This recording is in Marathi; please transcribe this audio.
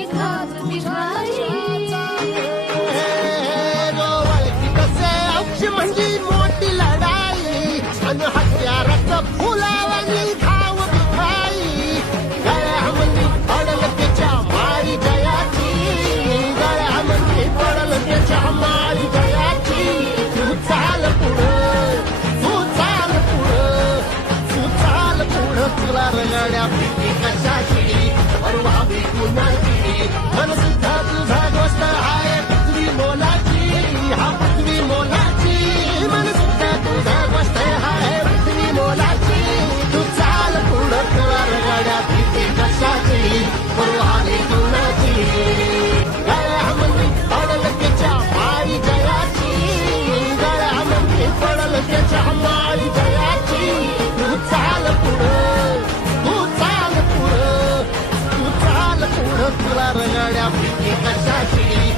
पिठाच पिठाची म्हणजे मोठी लढाई अन हत्याराचं फुलावानी खाव खाई गळ्यामध्ये पडल त्याच्या मारी जयाची गळ्यामध्ये पडल त्याच्या मारी जयाची तू चाल पुढं तू चाल पुढं तू चाल पुढं तुला रगड्या भीती कशाची परवावी कुणाची मन सुद्धा तुझा गोष्ट आहे पृथ्वी मोलाची हा पृथ्वी मोलाची मन सुद्धा तुझा गोष्ट आहे पृथ्वी मोलाची तू चाल पुढं तुला रगड्या भीती कशाची परवावी कुणाची गळ्यामध्ये पडल त्याच्या मारी जयाची गळ्यामध्ये पडल त्याच्या मारी जयाची तू चाल पुढं तू चाल पुढं तू चाल पुढं तुला रगड्या भीती कशाची